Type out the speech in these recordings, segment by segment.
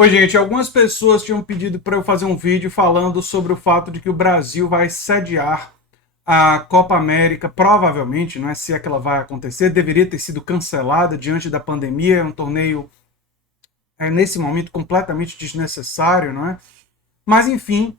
Oi, gente. Algumas pessoas tinham pedido para eu fazer um vídeo falando sobre o fato de que o Brasil vai sediar a Copa América, provavelmente, não é se é que ela vai acontecer, deveria ter sido cancelada diante da pandemia, é um torneio nesse momento completamente desnecessário, não é? Mas enfim,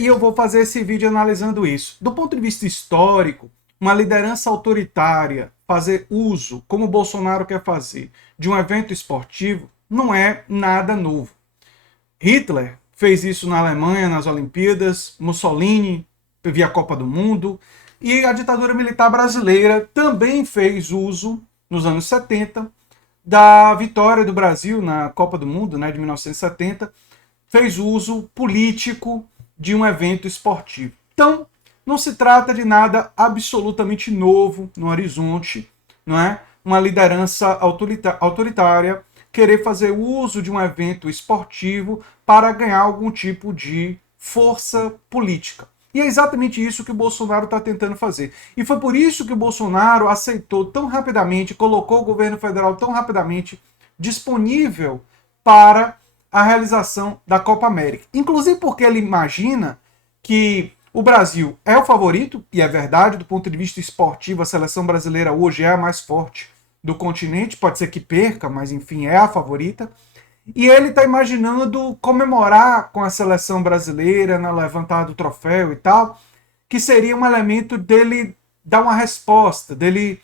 e eu vou fazer esse vídeo analisando isso. Do ponto de vista histórico, uma liderança autoritária fazer uso, como o Bolsonaro quer fazer, de um evento esportivo, não é nada novo. Hitler fez isso na Alemanha, nas Olimpíadas, Mussolini via a Copa do Mundo, e a ditadura militar brasileira também fez uso, nos anos 70, da vitória do Brasil na Copa do Mundo, né, de 1970, fez uso político de um evento esportivo. Então, não se trata de nada absolutamente novo no horizonte, não é? Uma liderança autoritária querer fazer uso de um evento esportivo para ganhar algum tipo de força política. E é exatamente isso que o Bolsonaro está tentando fazer. E foi por isso que o Bolsonaro aceitou tão rapidamente, colocou o governo federal tão rapidamente disponível para a realização da Copa América. Inclusive porque ele imagina que o Brasil é o favorito, e é verdade, do ponto de vista esportivo, a seleção brasileira hoje é a mais forte do continente, pode ser que perca, mas enfim, é a favorita. E ele está imaginando comemorar com a seleção brasileira na levantada do troféu e tal, que seria um elemento dele dar uma resposta, dele.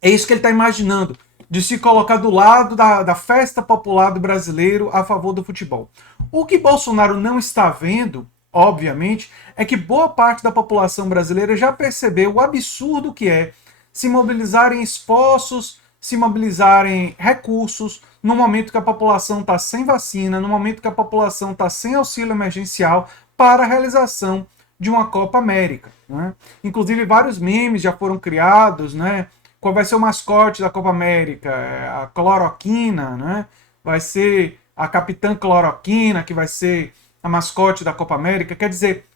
É isso que ele está imaginando, de se colocar do lado da festa popular do brasileiro a favor do futebol. O que Bolsonaro não está vendo, obviamente, é que boa parte da população brasileira já percebeu o absurdo que é se mobilizarem esforços, se mobilizarem recursos no momento que a população está sem vacina, no momento que a população está sem auxílio emergencial para a realização de uma Copa América. Né? Inclusive, vários memes já foram criados, né? Qual vai ser o mascote da Copa América? A cloroquina, né? Vai ser a Capitã Cloroquina, que vai ser a mascote da Copa América. Quer dizer,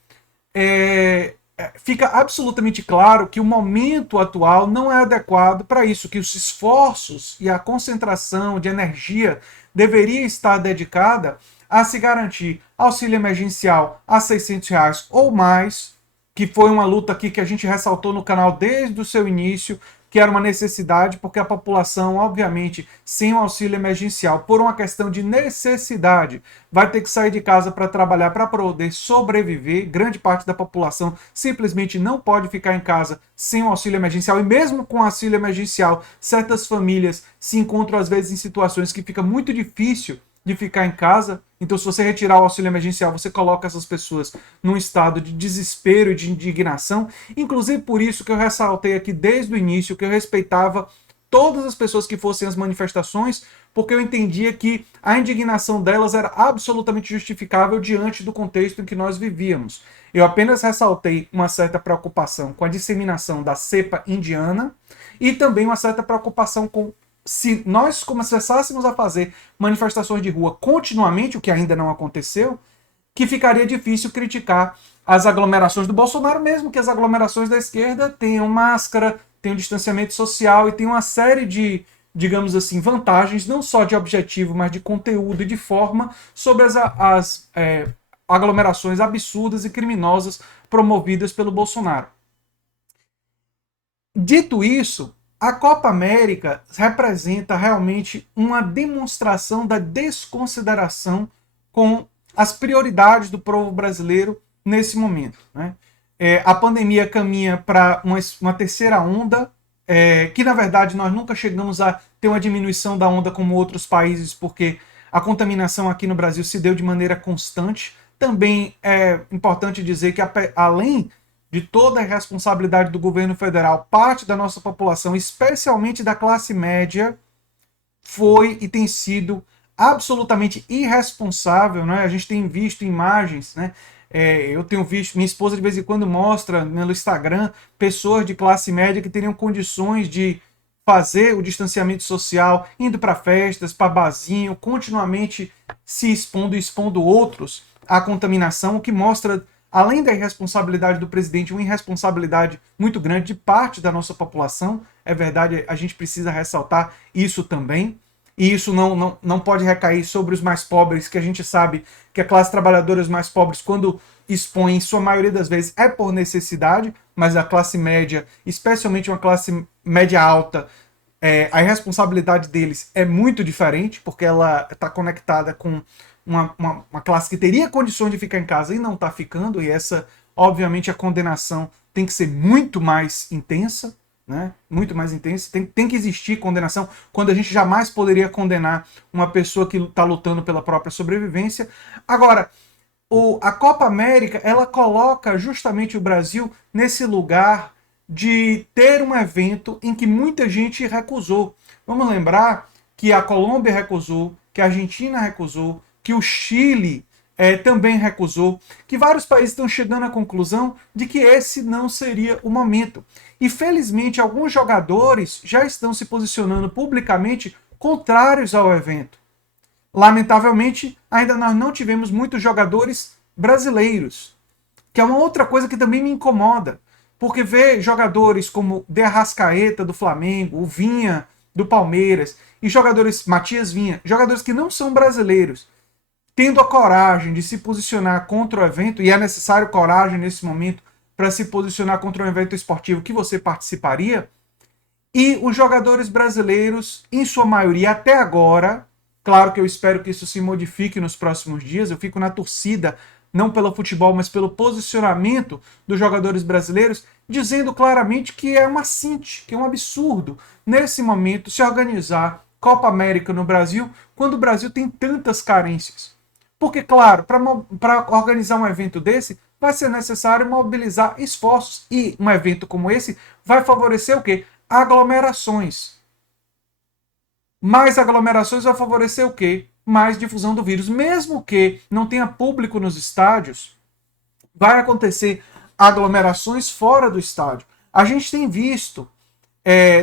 fica absolutamente claro que o momento atual não é adequado para isso, que os esforços e a concentração de energia deveria estar dedicada a se garantir auxílio emergencial a R$ 600 ou mais, que foi uma luta aqui que a gente ressaltou no canal desde o seu início, que era uma necessidade, porque a população, obviamente, sem o auxílio emergencial, por uma questão de necessidade, vai ter que sair de casa para trabalhar, para poder sobreviver. Grande parte da população simplesmente não pode ficar em casa sem o auxílio emergencial, e mesmo com o auxílio emergencial, certas famílias se encontram, às vezes, em situações que fica muito difícil de ficar em casa. Então, se você retirar o auxílio emergencial, você coloca essas pessoas num estado de desespero e de indignação. Inclusive por isso que eu ressaltei aqui desde o início que eu respeitava todas as pessoas que fossem às manifestações, porque eu entendia que a indignação delas era absolutamente justificável diante do contexto em que nós vivíamos. Eu apenas ressaltei uma certa preocupação com a disseminação da cepa indiana e também uma certa preocupação com, se nós começássemos a fazer manifestações de rua continuamente, o que ainda não aconteceu, que ficaria difícil criticar as aglomerações do Bolsonaro, mesmo que as aglomerações da esquerda tenham máscara, tenham distanciamento social e tenham uma série de, digamos assim, vantagens, não só de objetivo, mas de conteúdo e de forma, sobre as aglomerações absurdas e criminosas promovidas pelo Bolsonaro. Dito isso, a Copa América representa realmente uma demonstração da desconsideração com as prioridades do povo brasileiro nesse momento. Né? A pandemia caminha para uma terceira onda, que na verdade nós nunca chegamos a ter uma diminuição da onda como outros países, porque a contaminação aqui no Brasil se deu de maneira constante. Também é importante dizer que, além de toda a responsabilidade do governo federal, parte da nossa população, especialmente da classe média, foi e tem sido absolutamente irresponsável. Né? A gente tem visto imagens, né? Eu tenho visto, minha esposa de vez em quando mostra no Instagram pessoas de classe média que teriam condições de fazer o distanciamento social, indo para festas, para barzinho, continuamente se expondo e expondo outros à contaminação, o que mostra, além da irresponsabilidade do presidente, uma irresponsabilidade muito grande de parte da nossa população. É verdade, a gente precisa ressaltar isso também. e isso não pode recair sobre os mais pobres, que a gente sabe que a classe trabalhadora e os mais pobres, quando expõem, em sua maioria das vezes, é por necessidade, mas a classe média, especialmente uma classe média alta, a irresponsabilidade deles é muito diferente, porque ela está conectada com uma classe que teria condições de ficar em casa e não está ficando, e essa, obviamente, a condenação tem que ser muito mais intensa, né? Muito mais intensa. Tem que existir condenação, quando a gente jamais poderia condenar uma pessoa que está lutando pela própria sobrevivência. Agora, a Copa América, ela coloca justamente o Brasil nesse lugar de ter um evento em que muita gente recusou. Vamos lembrar que a Colômbia recusou, que a Argentina recusou, que o Chile também recusou, que vários países estão chegando à conclusão de que esse não seria o momento. E felizmente alguns jogadores já estão se posicionando publicamente contrários ao evento. Lamentavelmente, ainda nós não tivemos muitos jogadores brasileiros, que é uma outra coisa que também me incomoda, porque ver jogadores como De Arrascaeta do Flamengo, o Vinha do Palmeiras, e jogadores, Matias Vinha, jogadores que não são brasileiros, tendo a coragem de se posicionar contra o evento, e é necessário coragem nesse momento para se posicionar contra um evento esportivo que você participaria, e os jogadores brasileiros, em sua maioria até agora, claro que eu espero que isso se modifique nos próximos dias, eu fico na torcida, não pelo futebol, mas pelo posicionamento dos jogadores brasileiros, dizendo claramente que é uma cinte, que é um absurdo, nesse momento, se organizar Copa América no Brasil, quando o Brasil tem tantas carências. Porque, claro, para organizar um evento desse, vai ser necessário mobilizar esforços. E um evento como esse vai favorecer o quê? Aglomerações. Mais aglomerações vai favorecer o quê? Mais difusão do vírus. Mesmo que não tenha público nos estádios, vai acontecer aglomerações fora do estádio. A gente tem visto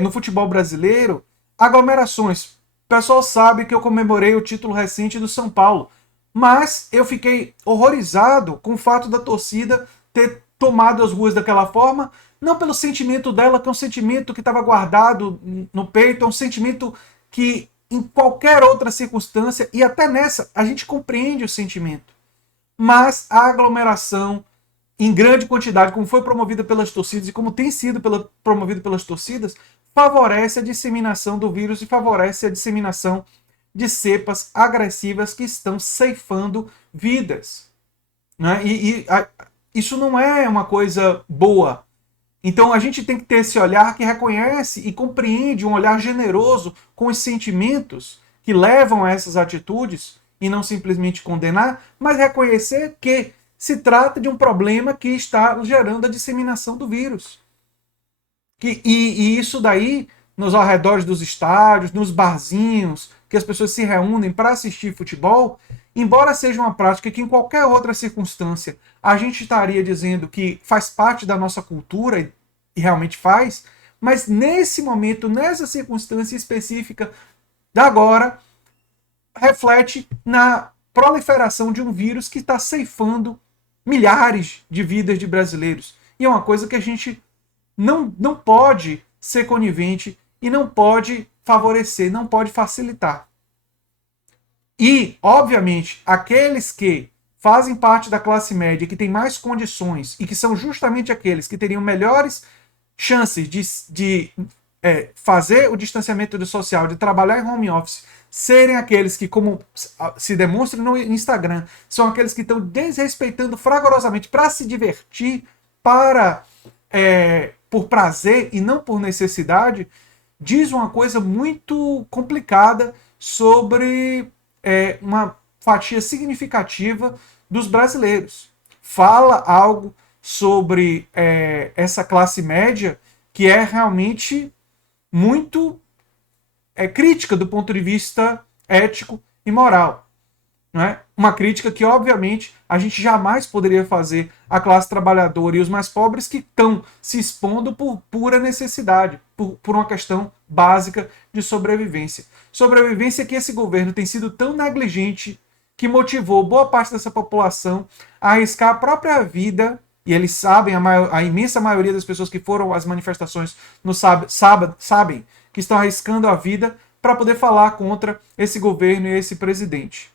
no futebol brasileiro aglomerações. O pessoal sabe que eu comemorei o título recente do São Paulo, mas eu fiquei horrorizado com o fato da torcida ter tomado as ruas daquela forma, não pelo sentimento dela, que é um sentimento que estava guardado no peito, é um sentimento que em qualquer outra circunstância, e até nessa, a gente compreende o sentimento. Mas a aglomeração em grande quantidade, como foi promovida pelas torcidas e como tem sido promovido pelas torcidas, favorece a disseminação do vírus e favorece a disseminação de cepas agressivas que estão ceifando vidas. Né? Isso não é uma coisa boa. Então a gente tem que ter esse olhar que reconhece e compreende, um olhar generoso com os sentimentos que levam a essas atitudes e não simplesmente condenar, mas reconhecer que se trata de um problema que está gerando a disseminação do vírus. E isso daí, nos arredores dos estádios, nos barzinhos, que as pessoas se reúnem para assistir futebol, embora seja uma prática que em qualquer outra circunstância a gente estaria dizendo que faz parte da nossa cultura, e realmente faz, mas nesse momento, nessa circunstância específica da agora, reflete na proliferação de um vírus que está ceifando milhares de vidas de brasileiros. E é uma coisa que a gente não pode ser conivente e não pode favorecer, não pode facilitar. E, obviamente, aqueles que fazem parte da classe média, que tem mais condições e que são justamente aqueles que teriam melhores chances de fazer o distanciamento social, de trabalhar em home office, serem aqueles que, como se demonstra no Instagram, são aqueles que estão desrespeitando fragorosamente para se divertir, por prazer e não por necessidade, diz uma coisa muito complicada sobre uma fatia significativa dos brasileiros. Fala algo sobre essa classe média que é realmente muito crítica do ponto de vista ético e moral. Não é? Uma crítica que, obviamente, a gente jamais poderia fazer à classe trabalhadora e os mais pobres que estão se expondo por pura necessidade, por uma questão básica de sobrevivência. Sobrevivência que esse governo tem sido tão negligente que motivou boa parte dessa população a arriscar a própria vida, e eles sabem, a imensa maioria das pessoas que foram às manifestações no sábado sabem que estão arriscando a vida para poder falar contra esse governo e esse presidente.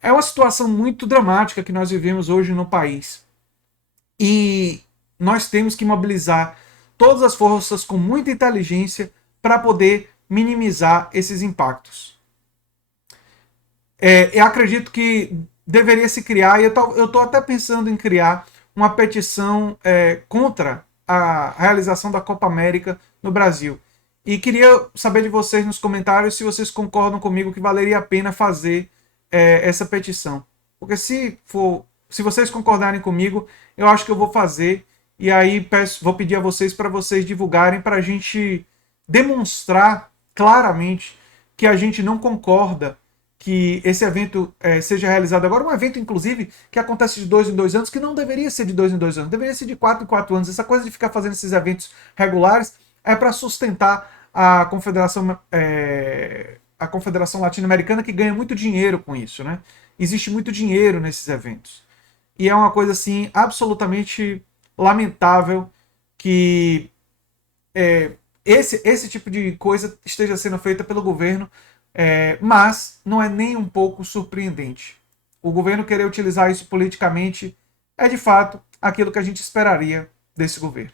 É uma situação muito dramática que nós vivemos hoje no país. E nós temos que mobilizar todas as forças com muita inteligência para poder minimizar esses impactos. Eu acredito que deveria se criar, e eu estou até pensando em criar uma petição contra a realização da Copa América no Brasil. E queria saber de vocês nos comentários se vocês concordam comigo que valeria a pena fazer essa petição. Porque se vocês concordarem comigo, eu acho que eu vou fazer. E aí vou pedir a vocês para vocês divulgarem para a gente demonstrar claramente que a gente não concorda que esse evento seja realizado agora. Um evento, inclusive, que acontece de 2 em 2 anos, que não deveria ser de 2 em 2 anos, deveria ser de 4 em 4 anos. Essa coisa de ficar fazendo esses eventos regulares é para sustentar a Confederação Latino-Americana, que ganha muito dinheiro com isso, né? Existe muito dinheiro nesses eventos. E é uma coisa, assim, absolutamente lamentável que esse tipo de coisa esteja sendo feita pelo governo, mas não é nem um pouco surpreendente. O governo querer utilizar isso politicamente é, de fato, aquilo que a gente esperaria desse governo.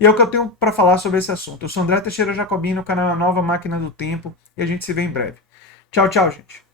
E é o que eu tenho para falar sobre esse assunto. Eu sou André Teixeira Jacobino, o canal é a Nova Máquina do Tempo, e a gente se vê em breve. Tchau, tchau, gente.